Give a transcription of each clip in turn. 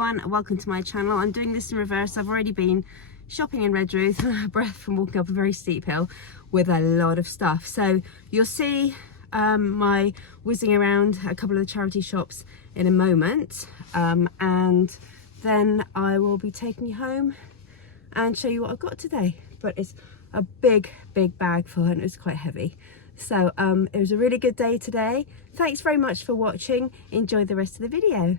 everyone, welcome to my channel. I'm doing this in reverse. I've already been shopping in Redruth, breath from walking up a very steep hill with a lot of stuff. So you'll see my whizzing around a couple of the charity shops in a moment, and then I will be taking you home and show you what I've got today. But it's a big bag full and it was quite heavy. So it was a really good day today. Thanks very much for watching. Enjoy the rest of the video.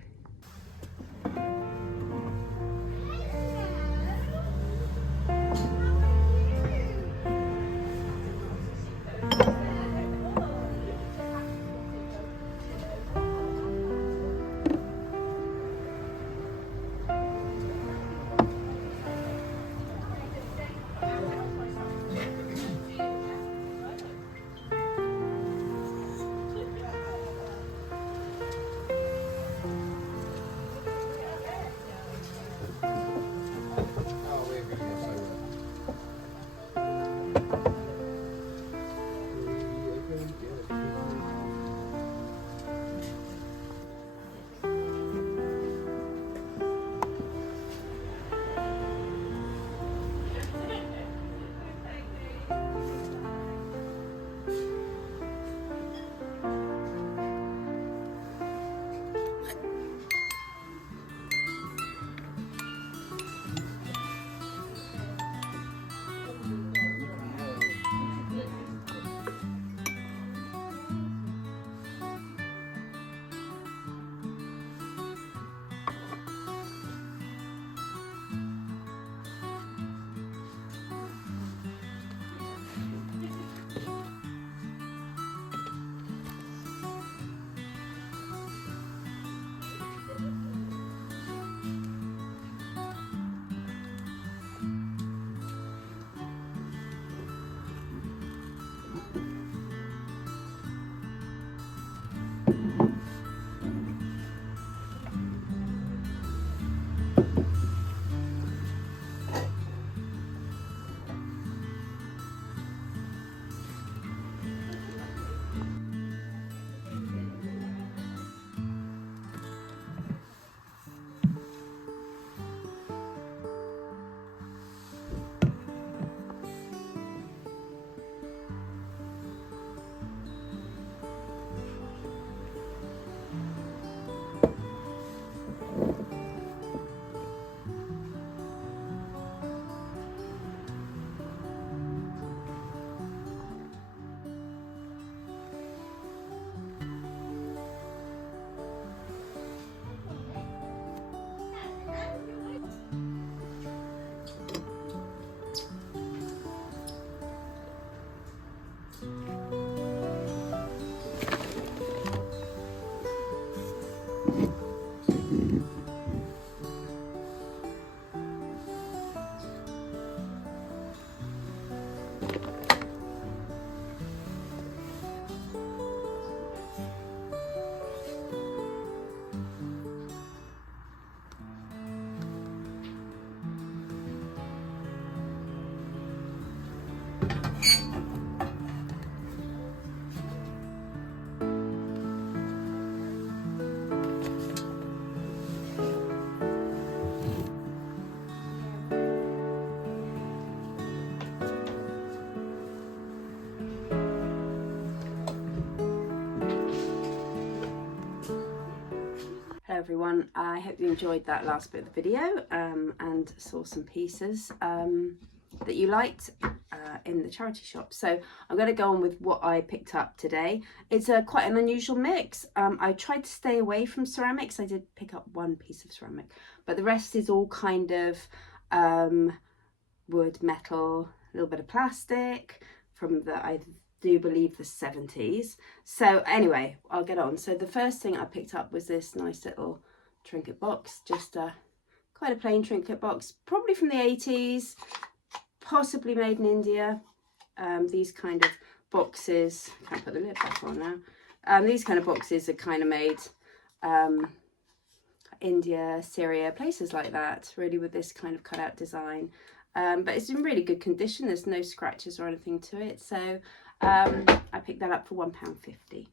Hello everyone, I hope you enjoyed that last bit of the video and saw some pieces that you liked in the charity shop. So I'm going to go on with what I picked up today. It's quite an unusual mix. I tried to stay away from ceramics. I did pick up one piece of ceramic, but the rest is all kind of wood, metal, a little bit of plastic from the, I do believe, the 70s. So anyway, I'll get on. So the first thing I picked up was this nice little trinket box, just quite a plain trinket box, probably from the 80s, possibly made in India. These kind of boxes, can't put the lid back on now. These kind of boxes are kind of made India, Syria, places like that, really, with this kind of cutout design. But it's in really good condition. There's no scratches or anything to it. So I picked that up for £1.50.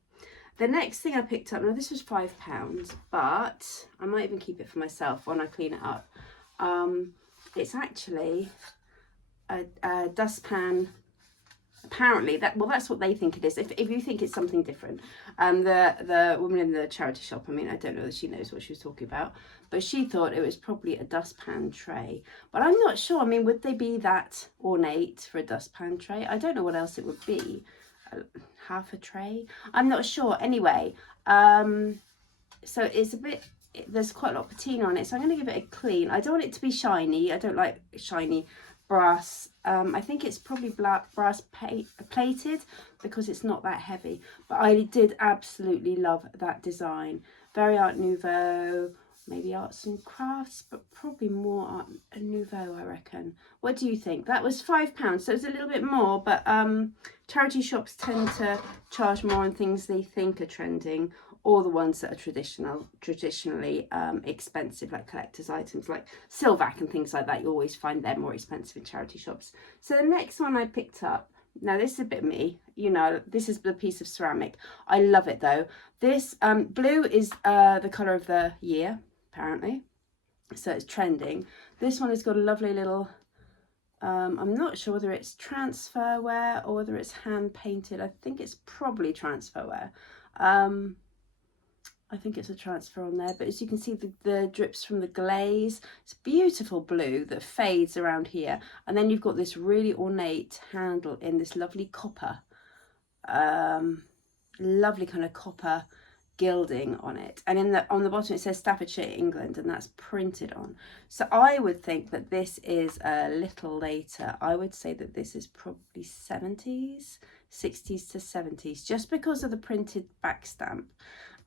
The next thing I picked up, now this was £5, but I might even keep it for myself when I clean it up. It's actually a dustpan. Apparently that's what they think it is. If you think it's something different, the woman in the charity shop, I mean, I don't know that she knows what she was talking about, but she thought it was probably a dustpan tray, but I'm not sure. I mean, would they be that ornate for a dustpan tray? I don't know what else it would be. Half a tray, I'm not sure. Anyway, so it's a bit, there's quite a lot of patina on it, so I'm going to give it a clean. I don't want it to be shiny. I don't like shiny brass. I think it's probably brass plated because it's not that heavy, but I did absolutely love that design. Very Art Nouveau, maybe arts and crafts, but probably more Art Nouveau, I reckon. What do you think? That was £5, so it's a little bit more, but charity shops tend to charge more on things they think are trending, or the ones that are traditionally expensive, like collector's items like Silvac and things like that. You always find them more expensive in charity shops. So the next one I picked up, now this is a bit me, you know, this is the piece of ceramic. I love it though. This blue is the colour of the year, apparently, so it's trending. This one has got a lovely little, I'm not sure whether it's transfer wear or whether it's hand painted. I think it's probably transfer wear. I think it's a transfer on there, but as you can see, the drips from the glaze. It's beautiful blue that fades around here, and then you've got this really ornate handle in this lovely copper, lovely kind of copper gilding on it, and on the bottom it says Staffordshire, England, and that's printed on. So I would think that this is a little later. I would say that this is probably 60s to 70s, just because of the printed back stamp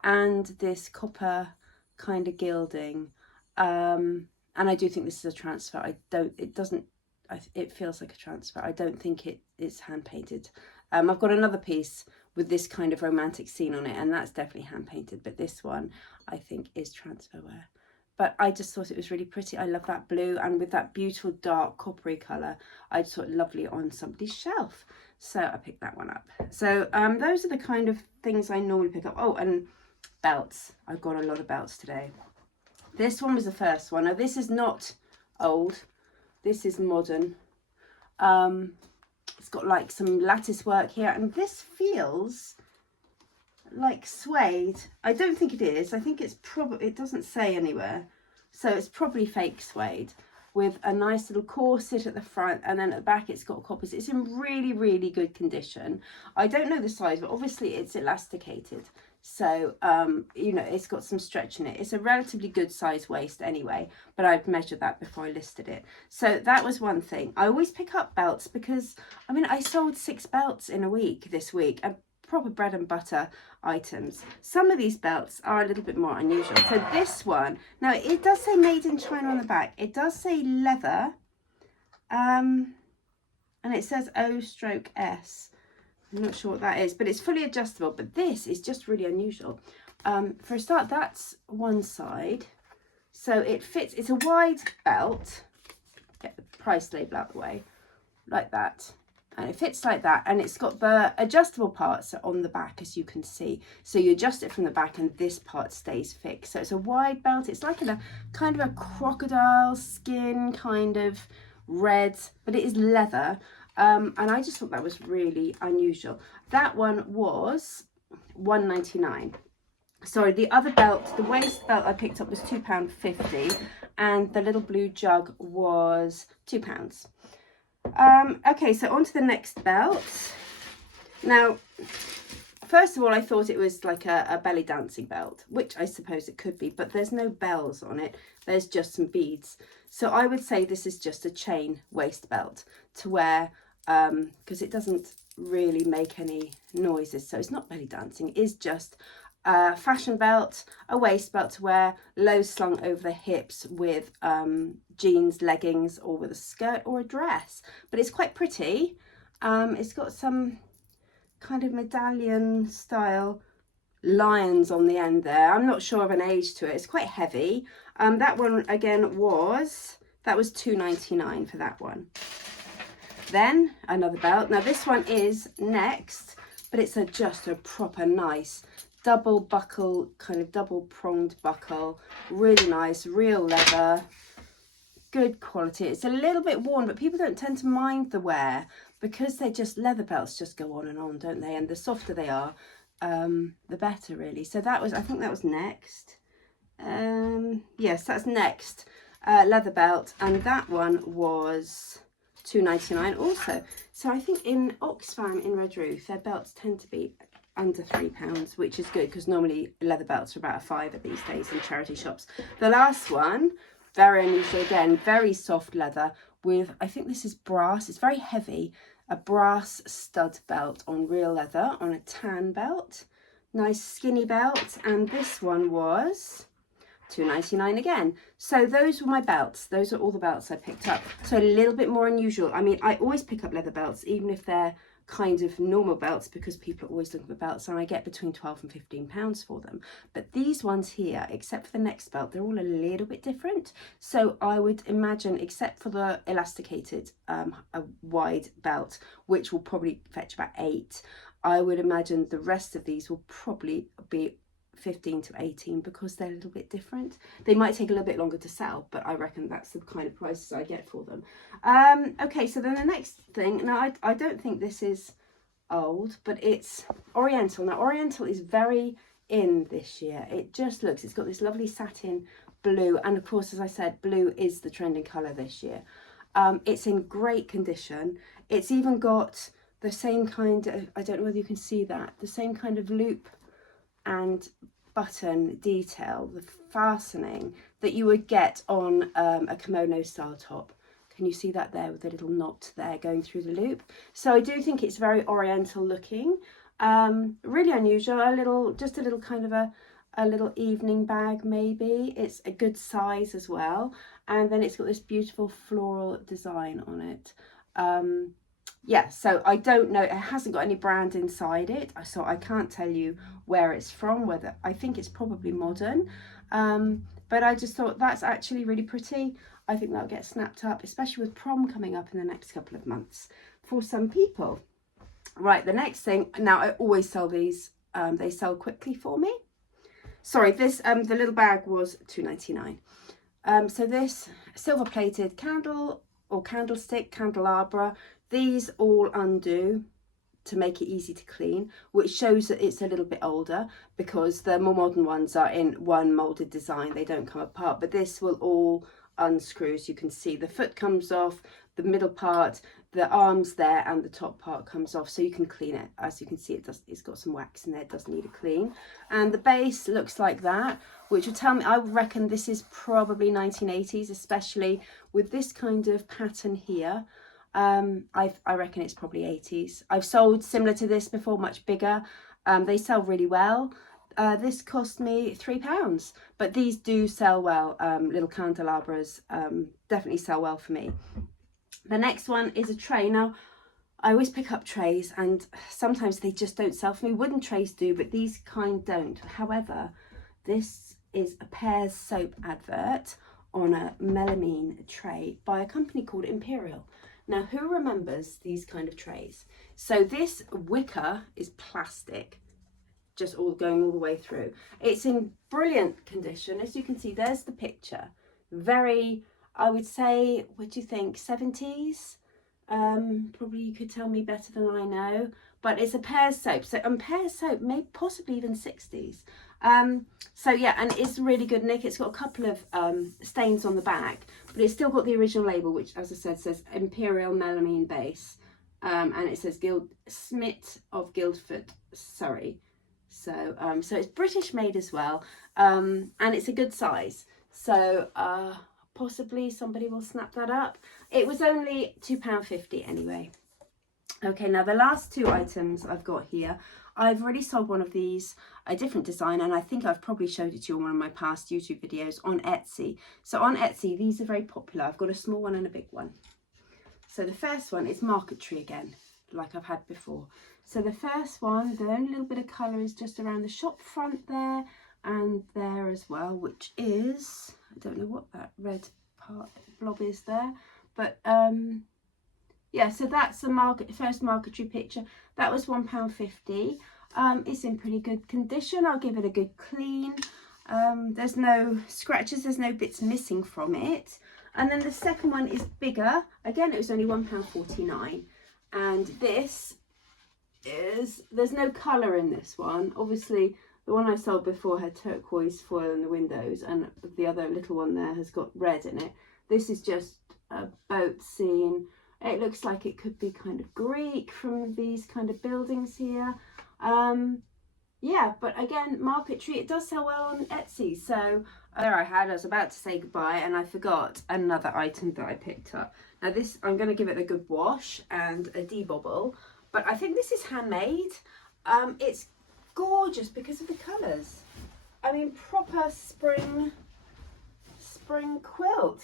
and this copper kind of gilding, and I do think this is a transfer. It feels like a transfer. I don't think it's hand painted. I've got another piece with this kind of romantic scene on it, and that's definitely hand painted, but this one I think is transfer wear. But I just thought it was really pretty. I love that blue, and with that beautiful dark coppery colour, I just thought lovely on somebody's shelf, so I picked that one up. So those are the kind of things I normally pick up. Oh, and belts. I've got a lot of belts today. This one was the first one. Now this is not old, this is modern. It's got like some lattice work here, and this feels like suede. I don't think it is. I think it's probably, it doesn't say anywhere, so it's probably fake suede with a nice little corset at the front, and then at the back it's got coppers. It's in really, really good condition. I don't know the size, but obviously it's elasticated, so you know, it's got some stretch in it. It's a relatively good size waist anyway, but I've measured that before I listed it. So that was one thing. I always pick up belts because, I mean, I sold 6 belts in a week this week, proper bread and butter items. Some of these belts are a little bit more unusual. So this one, now it does say made in China on the back. It does say leather, and it says O/S. I'm not sure what that is, but it's fully adjustable. But this is just really unusual. For a start, that's one side, so it fits. It's a wide belt. Get the price label out of the way, like that. And it fits like that, and it's got the adjustable parts on the back, as you can see. So you adjust it from the back and this part stays fixed. So it's a wide belt. It's like a kind of a crocodile skin kind of red, but it is leather. And I just thought that was really unusual. That one was £1.99. Sorry, the other belt, the waist belt I picked up was £2.50, and the little blue jug was £2. Okay, so on to the next belt. Now, first of all, I thought it was like a belly dancing belt, which I suppose it could be, but there's no bells on it. There's just some beads. So I would say this is just a chain waist belt to wear, because it doesn't really make any noises. So it's not belly dancing. It is just a fashion belt, a waist belt to wear, low slung over the hips with jeans, leggings, or with a skirt or a dress. But it's quite pretty. It's got some kind of medallion style lions on the end there. I'm not sure of an age to it. It's quite heavy. That one again was £2.99 for that one. Then another belt. Now this one is next, but it's just a proper nice double buckle, kind of double pronged buckle, really nice, real leather, good quality. It's a little bit worn, but people don't tend to mind the wear because they're just leather belts, just go on, don't they? And the softer they are, the better, really. So that was, I think that was next. Yes, that's next, leather belt, and that one was £2.99 also. So I think in Oxfam in Redruth, their belts tend to be under £3, which is good because normally leather belts are about a fiver these days in charity shops. The last one, very unusual again, very soft leather with, I think this is brass, it's very heavy, a brass stud belt on real leather on a tan belt, nice skinny belt, and this one was £2.99 again. So those were my belts. Those are all the belts I picked up. So a little bit more unusual. I mean, I always pick up leather belts, even if they're kind of normal belts, because people are always looking for belts, and I get between £12 and £15 for them. But these ones here, except for the next belt, they're all a little bit different. So I would imagine, except for the elasticated a wide belt, which will probably fetch about £8, I would imagine the rest of these will probably be 15 to 18 because they're a little bit different. They might take a little bit longer to sell, but I reckon that's the kind of prices I get for them. Okay, so then the next thing, now I don't think this is old, but it's Oriental. Now Oriental is very in this year. It just looks, it's got this lovely satin blue, and of course, as I said, blue is the trending colour this year. It's in great condition. It's even got the same kind of, I don't know whether you can see that, the same kind of loop and button detail, the fastening that you would get on a kimono style top. Can you see that there with the little knot there going through the loop? So I do think it's very Oriental looking, really unusual, just a little kind of a little evening bag maybe. It's a good size as well, and then it's got this beautiful floral design on it. Yeah, so I don't know, it hasn't got any brand inside it, so I can't tell you where it's from, whether, I think it's probably modern, but I just thought that's actually really pretty. I think that'll get snapped up, especially with prom coming up in the next couple of months for some people. Right, the next thing, now I always sell these, they sell quickly for me. Sorry, this, the little bag was £2.99. So this silver plated candle or candlestick, candelabra, these all undo to make it easy to clean, which shows that it's a little bit older because the more modern ones are in one molded design, they don't come apart, but this will all unscrew. As you can see, the foot comes off, the middle part, the arms there, and the top part comes off, so you can clean it. As you can see, it's got some wax in there, it does need a clean, and the base looks like that, which will tell me, I reckon this is probably 1980s, especially with this kind of pattern here. I reckon it's probably 80s. I've sold similar to this before, much bigger. They sell really well. This cost me £3, but these do sell well. Little candelabras definitely sell well for me. The next one is a tray. Now I always pick up trays and sometimes they just don't sell for me. Wooden trays do, but these kind don't. However, this is a Pears soap advert on a melamine tray by a company called Imperial. Now, who remembers these kind of trays? So this wicker is plastic, just all going all the way through. It's in brilliant condition. As you can see, there's the picture. Very, I would say, what do you think, 70s? Probably you could tell me better than I know. But it's a Pears soap. So, and Pears soap, maybe possibly even 60s. So yeah, and it's really good nick. It's got a couple of stains on the back, but it's still got the original label, which, as I said, says Imperial Melamine Base, and it says Smith of Guildford, Surrey. So so it's British made as well, and it's a good size. So possibly somebody will snap that up. It was only £2.50 anyway. Okay, now the last two items I've got here, I've already sold one of these, a different design, and I think I've probably showed it to you on one of my past YouTube videos on Etsy. So on Etsy, these are very popular. I've got a small one and a big one. So the first one is marquetry again, like I've had before. So the first one, the only little bit of colour is just around the shop front there and there as well, which is, I don't know what that red part blob is there, but yeah, so that's the first marquetry picture. That was £1.50. It's in pretty good condition. I'll give it a good clean. There's no scratches, there's no bits missing from it. And then the second one is bigger. Again, it was only £1.49. And this is, there's no colour in this one. Obviously, the one I sold before had turquoise foil in the windows, and the other little one there has got red in it. This is just a boat scene. It looks like it could be kind of Greek from these kind of buildings here. Yeah, but again, marquetry, it does sell well on Etsy. So there I was about to say goodbye and I forgot another item that I picked up. Now this, I'm going to give it a good wash and a debobble, but I think this is handmade. It's gorgeous because of the colours. I mean, proper spring quilt.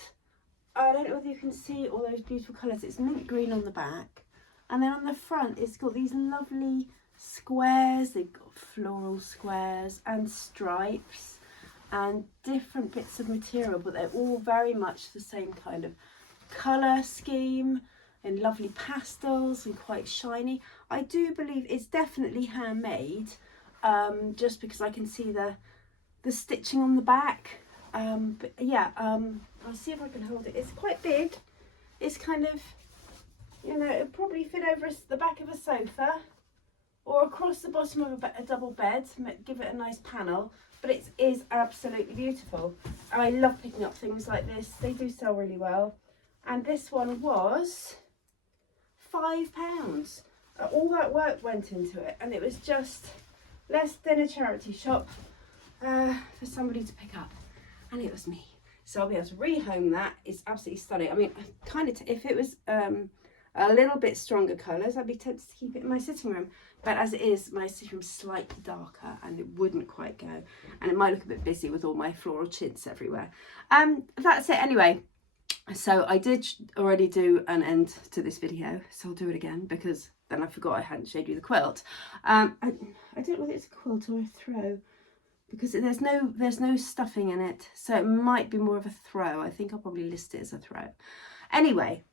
I don't know whether you can see all those beautiful colours. It's mint green on the back, and then on the front it's got these lovely squares. They've got floral squares and stripes and different bits of material, but they're all very much the same kind of colour scheme, in lovely pastels and quite shiny. I do believe it's definitely handmade, just because I can see the stitching on the back. But yeah, I'll see if I can hold it. It's quite big. It's kind of, you know, it'll probably fit over the back of a sofa or across the bottom of a double bed, give it a nice panel. But it is absolutely beautiful. I love picking up things like this. They do sell really well. And this one was £5. All that work went into it, and it was just less than a charity shop for somebody to pick up, and it was me. So I'll be able to rehome that. It's absolutely stunning. I mean, kind of, if it was a little bit stronger colours, I'd be tempted to keep it in my sitting room. But as it is, my sitting room's slightly darker and it wouldn't quite go. And it might look a bit busy with all my floral chintz everywhere. That's it anyway. So I did already do an end to this video, so I'll do it again because then I forgot I hadn't showed you the quilt. I don't know whether it's a quilt or a throw, because there's no stuffing in it, so it might be more of a throw. I think I'll probably list it as a throw. Anyway,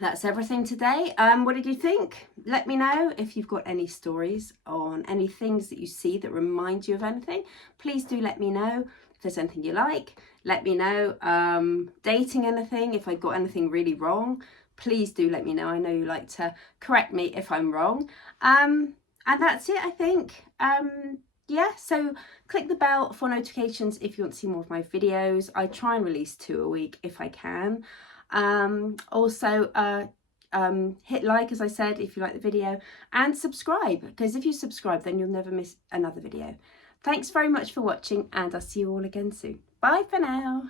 that's everything today. What did you think? Let me know if you've got any stories on any things that you see that remind you of anything. Please do let me know. If there's anything you like, let me know. Dating anything, if I got anything really wrong, please do let me know. I know you like to correct me if I'm wrong. And that's it, I think. Yeah, so click the bell for notifications if you want to see more of my videos. I try and release 2 a week if I can. Also, hit like, as I said, if you like the video, and subscribe, because if you subscribe then you'll never miss another video. Thanks very much for watching, and I'll see you all again soon. Bye for now.